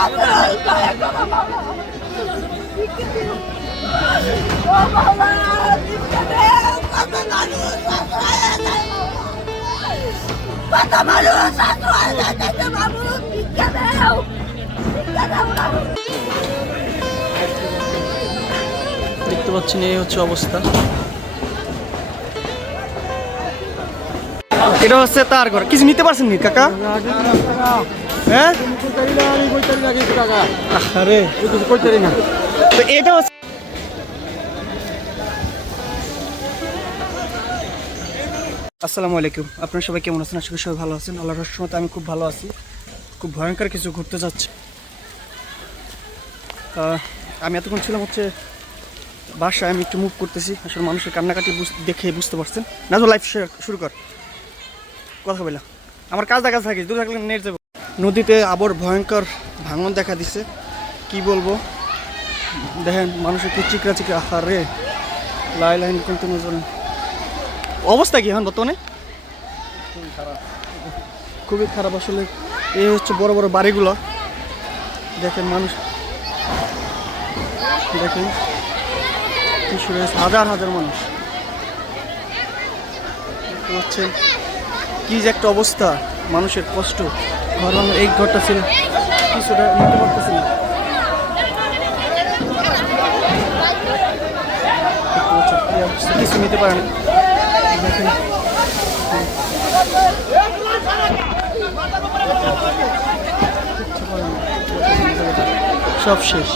Kata malu satu aja kata malu tiga dah. Tiga dah. দেখতে পাচ্ছেন এই হচ্ছে অবস্থা এটা হচ্ছে তার ঘর কিছু নিতে পারছেন নি কাকা হ্যাঁ? তো আসসালামু আলাইকুম। আপনারা সবাই কেমন আছেন? আশা করি সবাই ভালো আছেন। আল্লাহর রহমতে আমি খুব ভালো আছি। খুব ভয়ঙ্কর কিছু ঘুরতে যাচ্ছে। আমি এতক্ষণ ছিলাম হচ্ছে বাসায়। আমি একটু মুভ করতেছি। আসলে মানুষের কান্নাকাটি দেখে বুঝতে পারছেন। নাজু লাইফ শুরু কর। কথা বললাম। আমার কাজ দেখা থাকে। দূর থাকলে নেট যাব নদীতে আবার ভয়ঙ্কর ভাঙন দেখা দিছে। কি বলব? দেখেন, মানুষের কি চিকরা চিকরা আহার রে। লাই লাইন কিন্তু নজর অবস্থা কি এখন বর্তমানে? খুবই খারাপ। আসলে। এই হচ্ছে বড় বড় বাড়িগুলো। দেখেন মানুষ। দেখেন কি হাজার হাজার মানুষ। পাচ্ছেন কি যে একটা অবস্থা। মানুষের কষ্ট। ঘর ভাঙা এই ঘরটা ছিল কিছুটা নিতে পারতেছি না। কিছু নিতে পারে সব শেষ।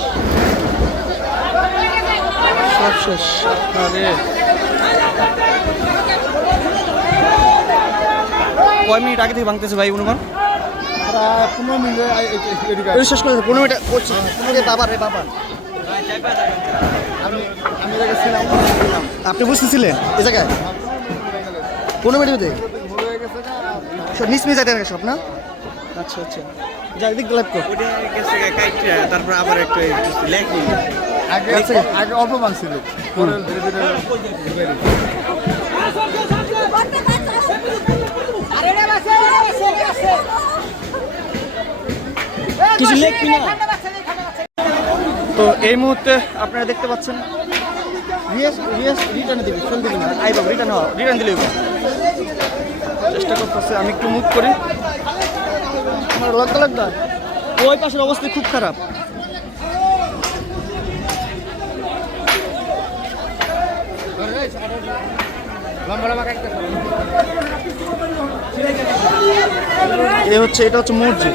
সব শেষ। আরে কয় মিনিট আগে থেকে ভাঙতেছে ভাই অনুমান? পনেরো মিনিটে এই শেষ করেছে। পনেরো মিনিট করছি বাবা রে বাবা আমি আমি জায়গায় ছিলাম ছিলাম। আপনি বুঝতেছিলেন? এই জায়গায়? পনেরো মিনিট হয়ে নিচ নিচ যাইতে সব না? আচ্ছা আচ্ছা। যাই দিক কর। তারপর আবার একটা লেখি। আগে আচ্ছা। আগে অল্প কিছু লেখবি না। তো এই মুহূর্তে আপনারা দেখতে পাচ্ছেন রিয়াস রিয়াস রিটার্ন দিবি ফেল দিবি না। আই বাবা রিটার্ন হওয়া রিটার্ন দিলে চেষ্টা করতেছে আমি একটু মুভ করি। আমার লজ্জা লাগবে ওই পাশের অবস্থা খুব খারাপ। এ হচ্ছে এটা হচ্ছে মসজিদ।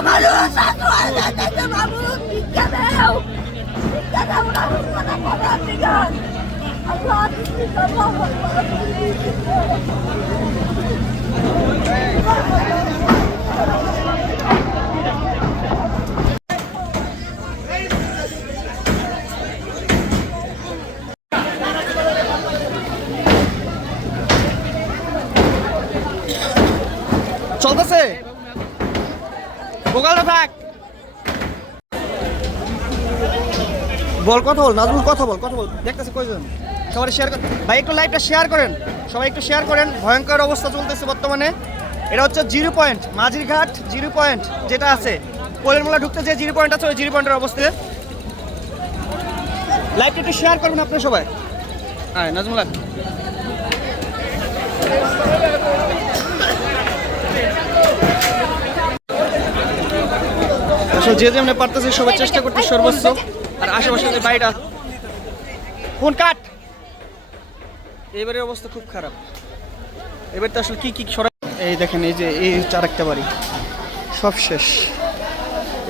malu satu aja kata malu tiga dah. Tiga dah malu mana mana tiga. Allah tiga Allah চলতেছে থাক। বল, কথা বল, নাজমুল, কথা বল কথা বল। দেখতেছে কয়জন? সবাই শেয়ার ভাই, একটু লাইভটা শেয়ার করেন। সবাই একটু শেয়ার করেন। ভয়ঙ্কর অবস্থা চলতেছে বর্তমানে। এটা হচ্ছে জিরো পয়েন্ট মাঝির ঘাট জিরো পয়েন্ট যেটা আছে। কোলের মোলা ঢুকতে যে জিরো পয়েন্ট আছে, ওই জিরো পয়েন্টের অবস্থা লাইভটা একটু শেয়ার করবেন আপনি সবাই। হ্যাঁ নাজমুল আসলে যে যেমন পারতেছে সবাই চেষ্টা করতে সর্বোচ্চ। আর আশেপাশে যে বাড়িটা ফোন কাট। এবারের অবস্থা খুব খারাপ। এবার তো আসলে কি কি সরাই এই দেখেন, এই যে, এই হচ্ছে আরেকটা বাড়ি। সব শেষ।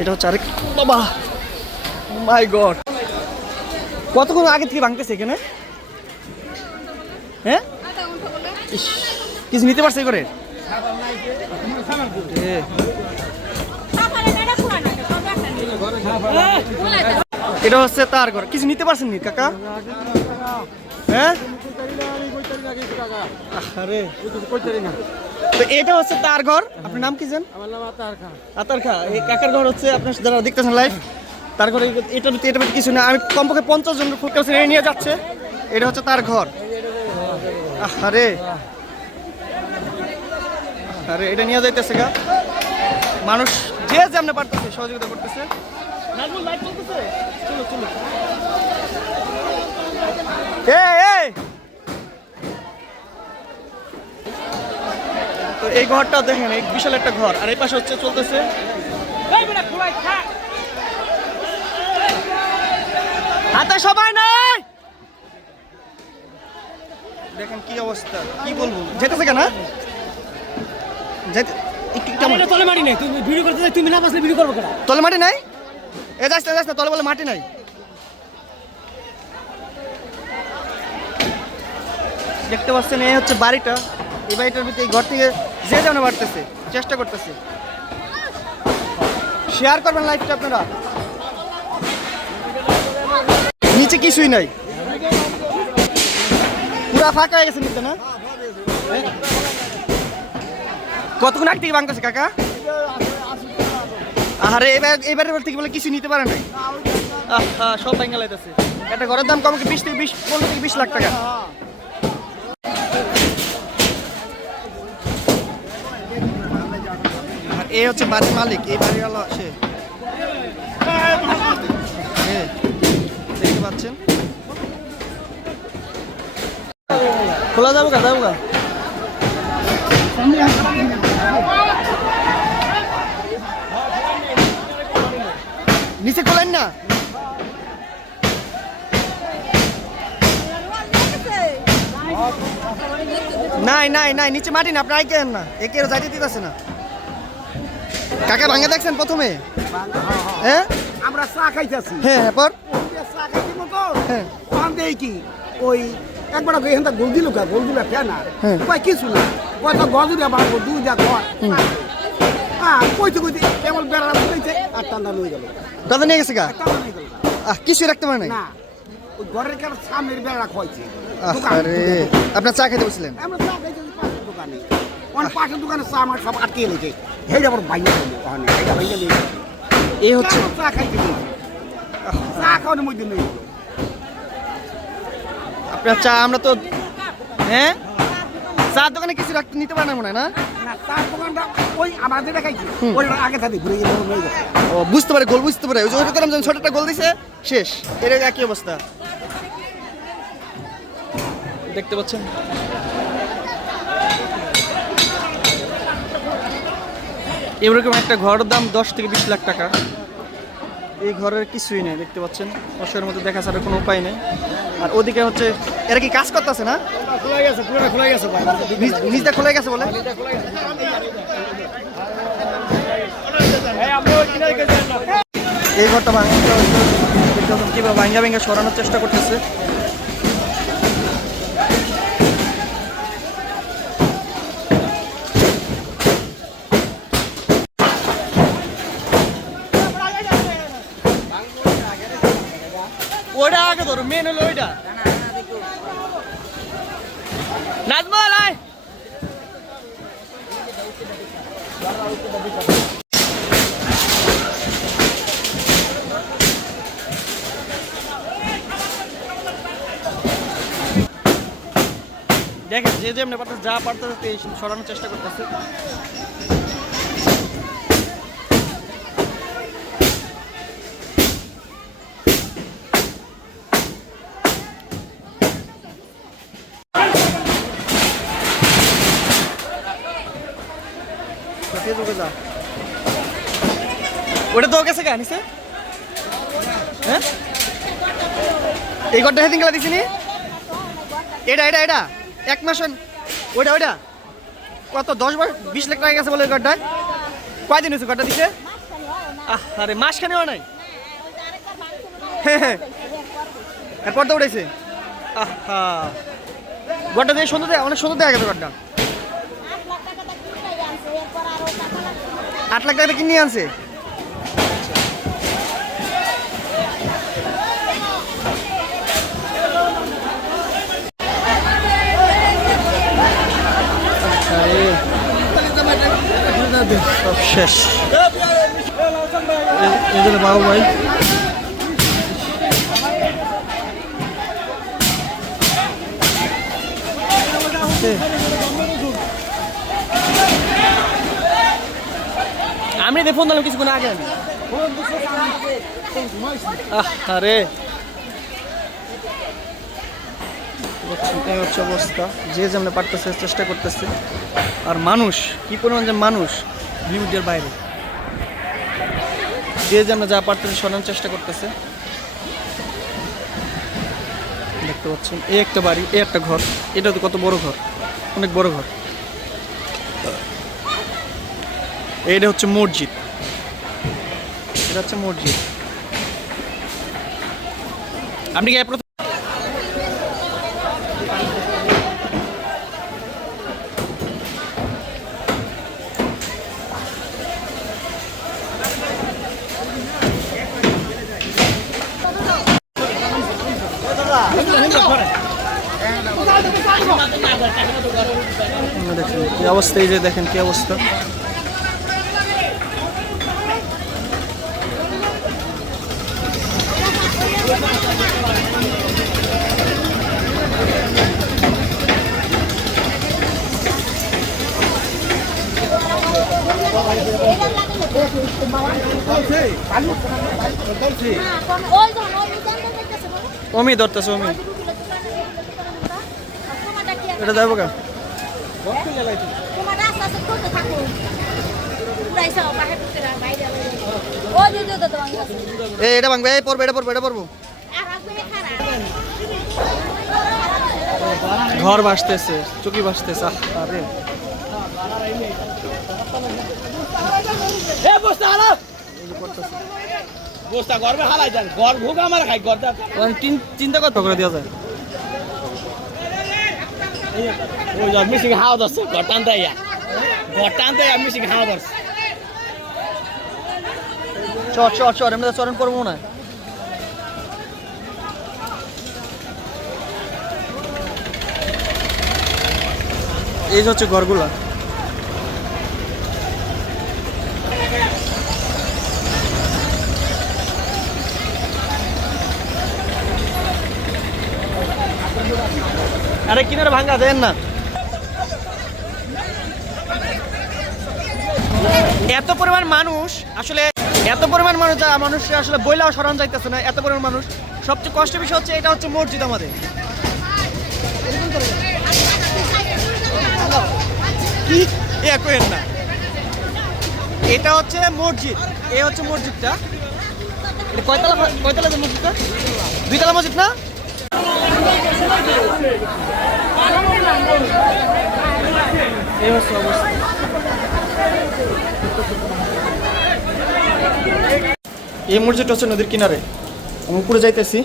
এটা হচ্ছে আরেক বাবা! My god! কতক্ষণ আগে থেকে ভাঙতেছে এখানে? হ্যাঁ? কিছু নিতে পারছে করে এটা হচ্ছে তার ঘর। কিছু নিতে পারছেন নি, কাকা? হ্যাঁ? তো এটা হচ্ছে তার ঘর। আপনার নাম কি আতার কাকার ঘর হচ্ছে আপনার তার ঘরে এটা কিছু আমি কমপক্ষে পঞ্চাশ জন নিয়ে যাচ্ছে। এটা হচ্ছে তার ঘর। আরে এটা নিয়ে যাইতেছে গা। মানুষ যে যেমনে পারতেছে সহযোগিতা করতেছে। নাজমুল লাইট চলতেছে? চলো চলো। এই এই! তো এই ঘরটা দেখেন এই বিশাল একটা ঘর। আর এই পাশে হচ্ছে চলতেছে হাতে সবাই নাই! দেখেন কি অবস্থা কি বলব? যেতেছে কেনা? যেতে তলে মারি নাই। তুমি ভিডিও করতে তুমি না বাসলে ভিডিও করব কেন তলে মাটি নাই? এ যাস না যাস না তলে বলে মাটি নাই। দেখতে পাচ্ছেন এই হচ্ছে বাড়িটা। এই বাড়িটার ভিতরে এই ঘর থেকে যে যেমন বাড়তেছে চেষ্টা করতেছে। শেয়ার করবেন লাইফটা আপনারা। নিচে কিছুই নাই। পুরা ফাঁকা হয়ে গেছে নিচে না? কতক্ষণ আগ থেকে ভাঙতেছে কাকা? আরে এবার এবারের থেকে বলে কিছু নিতে পারে নাই। সব ভেঙে লাইতেছে একটা ঘরের দাম কমকে বিশ থেকে বিশ পনেরো থেকে বিশ লাখ টাকা। আর এই হচ্ছে বাড়ির মালিক এই বাড়িওয়ালা সে। এ, দেখতে পাচ্ছেন? খোলা যাব গা যাব গা। নিচে খোলেন না। নাই নাই নাই নিচে মাটি না আপনার আইকেন না। একে যাইতে দিতেছে না। কাকা ভাঙে দেখছেন প্রথমে? হ্যাঁ? আমরা চা খাইতেছি। হ্যাঁ হ্যাঁ পর। চা খাইছি মতো হ্যাঁ। কি? ওই একবার এখান থেকে গোল দিল কা? গোল দিলা ফেনা হ্যাঁ। কয় কিছু না কয় তো গজুরিয়া বাড়বো দুই যা কয় হ্যাঁ কইতে কইতে কেবল বেড়া দিয়েছে আর টান্দা লই গেল। দাদা নিয়ে গেছে গা টান্দা নিয়ে কিছুই রাখতে পারে না ওই ঘরের কেন সামনের বেড়া খোয়াইছে। আপনার চা খেতে বসলেন? আমরা চা পাশের দোকানে। অনেক পাশের দোকানে চা আমার সব আটকে এলেছে হেই আবার ভাইয়া ওখানে ভাইয়া এই হচ্ছে চা খাইতে চা খাওয়ানোর মধ্যে গেল আপনার চা আমরা তো হ্যাঁ? চার দোকানে কিছু রাখতে নিতে পারে না মনে হয় না? ঘুরে ও বুঝতে পারে গোল বুঝতে পারে। ওই যখন ছোট একটা গোল দিছে শেষ। এর একই অবস্থা। দেখতে পাচ্ছেন? এরকম একটা ঘরের দাম দশ থেকে বিশ লাখ টাকা। এই ঘরের কিছুই নেই, দেখতে পাচ্ছেন? অসুখের মধ্যে দেখা ছাড়া কোনো উপায় নেই। আর ওদিকে হচ্ছে, এরা কি কাজ করতেছে না? গেছে গেছে নিজটা খুলে গেছে বলে? এই ঘরটা ভাঙা কীভাবে ভাঙ্গা ভেঙ্গা সরানোর চেষ্টা করতেছে। ওটা আগে ধরো মেন হলো ওইটা। নাজমল, আয়। দেখেন, যে যেমনি পারতেছে, যা পারতেছে সরানোর চেষ্টা করতেছে। ওটা তো গেছে গা নিছে? হ্যাঁ? এই ঘরটা হেদিন গেলা দিছিনি এটা এটা এটা। এক মাস ওইটা ওইটা। কত, দশ বার বিশ লাখ টাকা গেছে বলে ওই ঘরটায়? কয়দিন হয়েছে ঘরটা দিছে? আরে মাসখানে হয় নাই? হ্যাঁ হ্যাঁ। এরপর তো উঠেছে। আহা। ঘরটা দিয়ে সুন্দর দেয় অনেক সুন্দর দেখা গেছে ঘরটা। আট লাখ টাকা কিনে আনছে। সব বাবু ভাই। আমি দিয়ে ফোন দিলাম, কিছুক্ষণ আগে আরে। হচ্ছে অবস্থা। যে যেমন পারতেছে, চেষ্টা করতেছে। আর মানুষ, কি পরিমাণ যে মানুষ লিমিটের বাইরে। যে যেন যা পারতেছে সরানোর চেষ্টা করতেছে। দেখতে পাচ্ছেন, এই একটা বাড়ি, এই একটা ঘর। এটা তো কত বড় ঘর, অনেক বড় ঘর। এইটা হচ্ছে মসজিদ। এটা হচ্ছে মসজিদ। আপনি কি কি অবস্থা, এই যে দেখেন কি অবস্থা ওই ধরুন ওই নিজাম দেখতেছে বলো অমি ধরতেছে অমি। এটা যাব এই এটা ভাঙবে। এই পড়বে এটা পড়বে এটা পড়ব। ঘর বাসতেছে চুকি ভাসতেছে। আহ, আরে এ বস্তা বস্তা গর্বে হালাই যান গর ভোগ আমার খাই গর চিন্তা কত করে দেওয়া যায়? ওই যা মিশিং হাওয়া দছে ইয়া গর টানতে ইয়া মিশিং হাওয়া দছে চর চর চর এমনি চরণ করব না এই যে হচ্ছে ঘরগুলা। আরে কিনারে ভাঙ্গা, দেন না। এত পরিমাণ মানুষ, আসলে এত পরিমাণ মানুষ যা, মানুষ আসলে বইলাও সরান যাইতেছে না, এত পরিমাণ মানুষ। সবচেয়ে কষ্টের বিষয় হচ্ছে, এটা হচ্ছে মসজিদ আমাদের। কি? এ কইেন না। এটা হচ্ছে মসজিদ। এ হচ্ছে মসজিদটা। কয়তলা কয়তলা মসজিদটা? দুইতলা মসজিদ না? এই এই মসজিদটা হচ্ছে নদীর কিনারে। আমি উপরে যাইতেছি।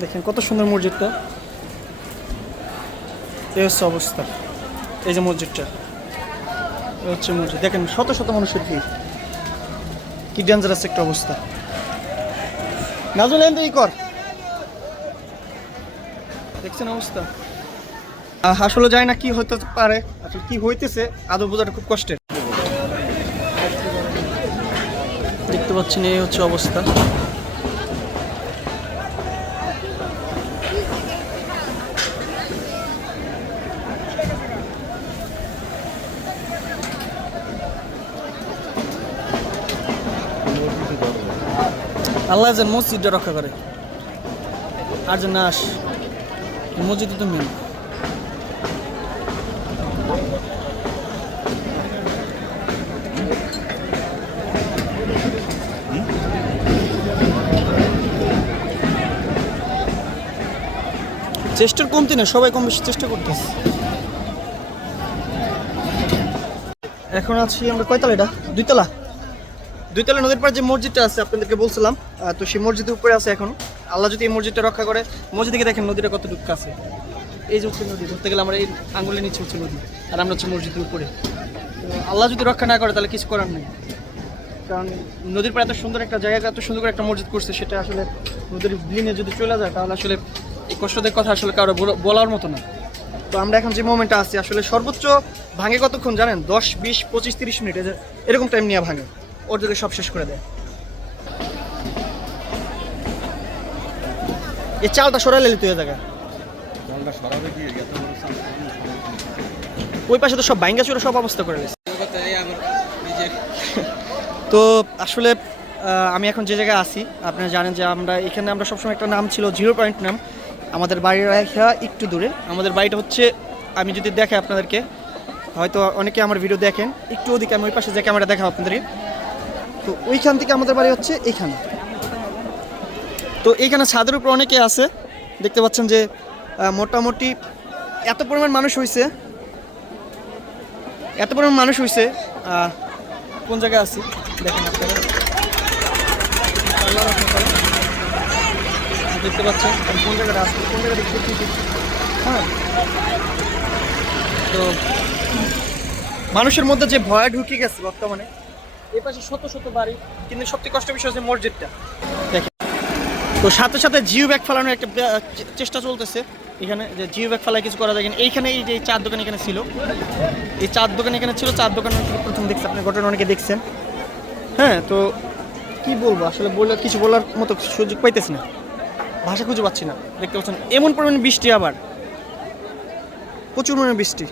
দেখেন কত সুন্দর মসজিদটা। এই হচ্ছে অবস্থা। এই যে মসজিদটা। এই হচ্ছে মসজিদ। দেখেন শত শত মানুষের ভিড়। কি ডেঞ্জারাস একটা অবস্থা। নাজুল এন ই কর। দেখছেন অবস্থা? আহ, আসলে যায় না কি হতে পারে। আসলে কি হইতেছে আদৌ বোঝাটা খুব কষ্টের। দেখতে পাচ্ছেন এই হচ্ছে অবস্থা। আল্লাহ যেন মসজিদটা রক্ষা করে। আর যে নাশ মসজিদ তো মেন চেষ্টার কমতি না, সবাই কম বেশি চেষ্টা করতেছে। এখন আছি আমরা কয়তলা এটা? দুইতলা। দুইতলা নদীর পাড়ে যে মসজিদটা আছে, আপনাদেরকে বলছিলাম। তো সেই মসজিদের উপরে আছে এখন। আল্লাহ যদি এই মসজিদটা রক্ষা করে, মসজিদ থেকে দেখেন নদীটা কত ডুবকা আছে এই যে হচ্ছে নদী, ধরতে গেলে আমরা এই আঙ্গুলের নিচে হচ্ছে নদী, আর আমরা হচ্ছে মসজিদের উপরে। আল্লাহ যদি রক্ষা না করে, তাহলে কিছু করার নেই। কারণ নদীর পাড়ে এত সুন্দর একটা জায়গা, এত সুন্দর করে একটা মসজিদ করছে, সেটা আসলে নদীর বিলীনে যদি চলে যায়, তাহলে আসলে এই কষ্টদের কথা আসলে কারও বলা- বলার মতো না। তো আমরা এখন যে মোমেন্টটা আছি, আসলে সর্বোচ্চ ভাঙে কতক্ষণ জানেন? দশ, বিশ, পঁচিশ, তিরিশ মিনিট এরকম টাইম নিয়ে ভাঙে। ওর যদি সব শেষ করে দেয়। এই চালটা সরাইলে তুই চাল ওই পাশে তো সব চুরে সব অবস্থা করে তো আসলে আমি এখন যে জায়গায় আছি আপনারা জানেন যে আমরা এখানে আমরা সবসময় একটা নাম ছিল জিরো পয়েন্ট নাম। আমাদের বাড়ির রেখা একটু দূরে। আমাদের বাড়িটা হচ্ছে আমি যদি দেখাই আপনাদেরকে হয়তো অনেকে আমার ভিডিও দেখেন একটু ওদিকে আমি ওই পাশে যে ক্যামেরা দেখাবো আপনাদেরকে। তো ওইখান থেকে আমাদের বাড়ি হচ্ছে এইখানে তো এইখানে ছাদের উপর অনেকে আছে, দেখতে পাচ্ছেন যে মোটামুটি এত পরিমাণ মানুষ হয়েছে এত পরিমাণ মানুষ হয়েছে কোন জায়গায় আছি? দেখেন আপনারা। দেখতে পাচ্ছেন, কোন জায়গাটা আসছি কোন জায়গায় দেখতে হ্যাঁ। তো মানুষের মধ্যে যে ভয় ঢুকে গেছে বর্তমানে এই পাশে শত শত বাড়ি, কিন্তু সবচেয়ে কষ্ট বিষয় হচ্ছে মসজিদটা। দেখেন। তো সাথে সাথে জিও ব্যাগ ফেলানোর একটা চেষ্টা চলতেছে। এখানে যে জিও ব্যাগ ফেলায় কিছু করা যায় কিনা। এইখানে এই যে চার দোকান এখানে ছিল। এই চার দোকান এখানে ছিল, চার দোকান প্রথম দেখছি, আপনি ঘটনা অনেকে দেখছেন। হ্যাঁ তো কি বলব, আসলে বলে কিছু বলার মতো সুযোগ পাইতেছি না। ভাষা খুঁজে পাচ্ছি না, দেখতে পাচ্ছেন। এমন পরিমাণে বৃষ্টি আবার। প্রচুর পরিমাণে বৃষ্টি।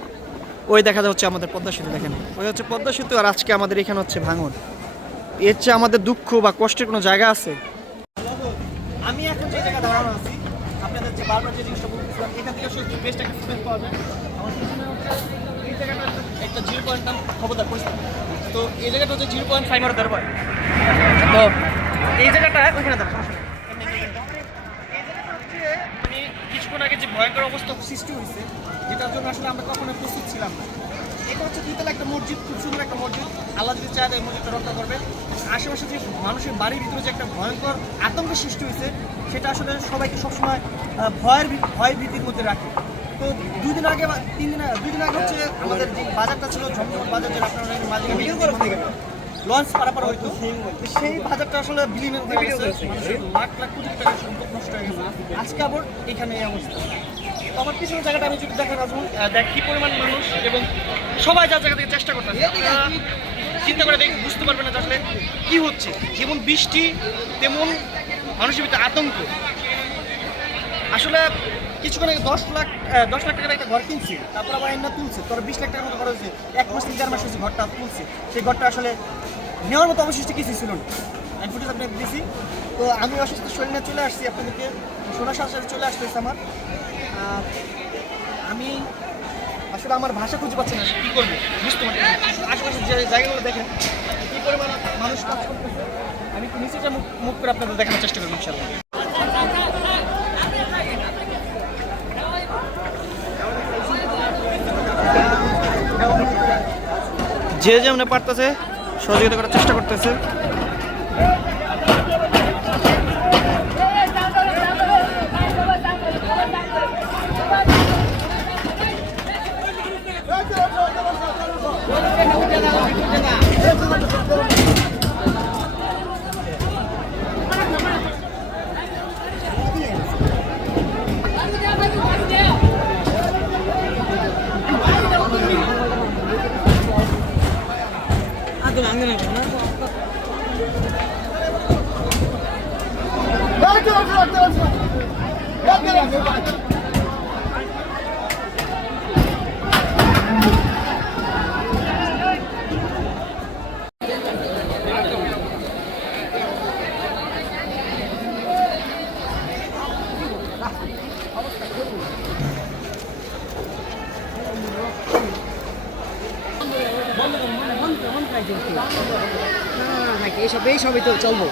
ওই দেখা যাচ্ছে আমাদের পদ্মা সেতু, দেখেন। ওই হচ্ছে পদ্মা সেতু আর আজকে আমাদের এখানে হচ্ছে ভাঙন। এর চেয়ে আমাদের দুঃখ বা কষ্টের কোনো জায়গা আছে? জায়গায় দাঁড়ানো আছি আপনাদের যে বারবার যে জিনিসটা বলতেছিলাম এখান থেকে আসলে বেস্ট একটা ফুটেজ পাওয়া যায় আমার পিছনে এই জায়গাটা একটা- জিরো পয়েন্ট নাম খবরদার পরিস্থিতি তো এই জায়গাটা হচ্ছে জিরো পয়েন্ট ফাইভ দরবার তো এই জায়গাটা ওইখানে দাঁড়া সমস্যা নেই। এমনি এই জায়গাটা। এই জায়গাটা হচ্ছে মানে কিছুক্ষণ আগে যে ভয়ঙ্কর অবস্থা সৃষ্টি হয়েছে যেটার জন্য আসলে আমরা কখনো প্রস্তুত ছিলাম না এটা হচ্ছে দুইতলা একটা মসজিদ খুব সুন্দর একটা মসজিদ। আল্লাহ যদি চায় এই মসজিদটা রক্ষা করবে। আশেপাশে যে মানুষের বাড়ির ভিতরে যে একটা ভয়ঙ্কর আতঙ্ক সৃষ্টি হয়েছে সেটা আসলে সবাইকে সবসময় ভয়ের ভয় ভীতির মধ্যে রাখে। তো দুই দিন আগে তিন দিন আগে দুই দিন আগে হচ্ছে আমাদের যে বাজারটা ছিল ঝমঝম বাজার যেটা আপনারা মাঝে মাঝে লঞ্চ পারাপার হইতো সেই বাজারটা আসলে হয়ে গেছে। লাখ লাখ কোটি টাকা সম্পদ নষ্ট হয়ে গেছে। আজকে আবার এখানে এই অবস্থা। আমার পিছনের জায়গাটা আমি যদি দেখেন আসব দেখ কি পরিমাণ মানুষ এবং সবাই যার জায়গা থেকে চেষ্টা করতেছে চিন্তা করে দেখ বুঝতে পারবেন না যে আসলে কি হচ্ছে। যেমন বৃষ্টি তেমন মানুষের ভিতরে আতঙ্ক। আসলে কিছুক্ষণ আগে দশ লাখ দশ লাখ টাকার একটা ঘর কিনছি তারপর আবার এনে তুলছে। তোর বিশ লাখ টাকার মতো খরচ হয়েছে। এক মাস তিন চার মাস হয়েছে ঘরটা তুলছে। সেই ঘরটা আসলে নেওয়ার মতো অবশিষ্ট কিছু ছিল না। আমি ফুটেজ আপনাকে দিয়েছি তো আমি অসুস্থ শরীর চলে আসছি আপনাদেরকে। শোনার সাথে সাথে চলে আসতেছে আমার। আমি আসলে আমার ভাষা খুঁজে পাচ্ছি না, কী করব? বুঝতে পারছি। আশেপাশে যে জায়গাগুলো দেখেন, কী পরিমাণ মানুষ কাজ আমি একটু মুখ মুখ করে আপনাদের দেখানোর চেষ্টা করব ইনশাল্লাহ যে যেমন পারতেছে, সহযোগিতা করার চেষ্টা করতেছে। এতেই সবই তো চলবো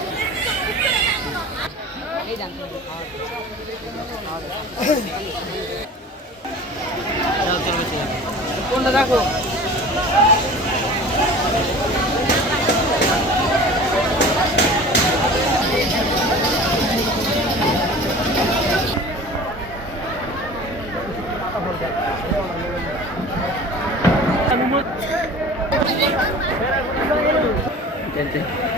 কোনটা দেখো gente.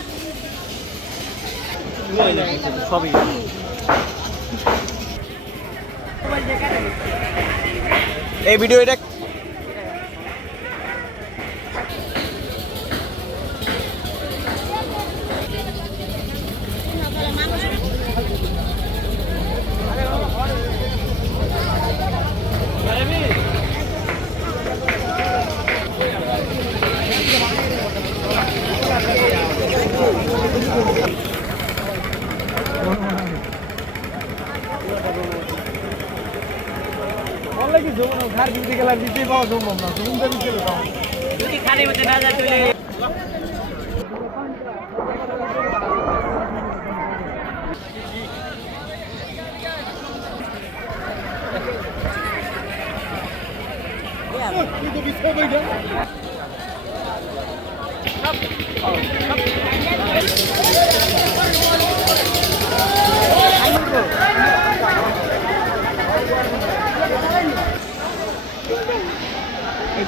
সবই এই ভিডিও এটা পাওয়া সম্ভব না জুমটা বিকেলে পাওয়া যদি খালি হতে না যায় তাহলে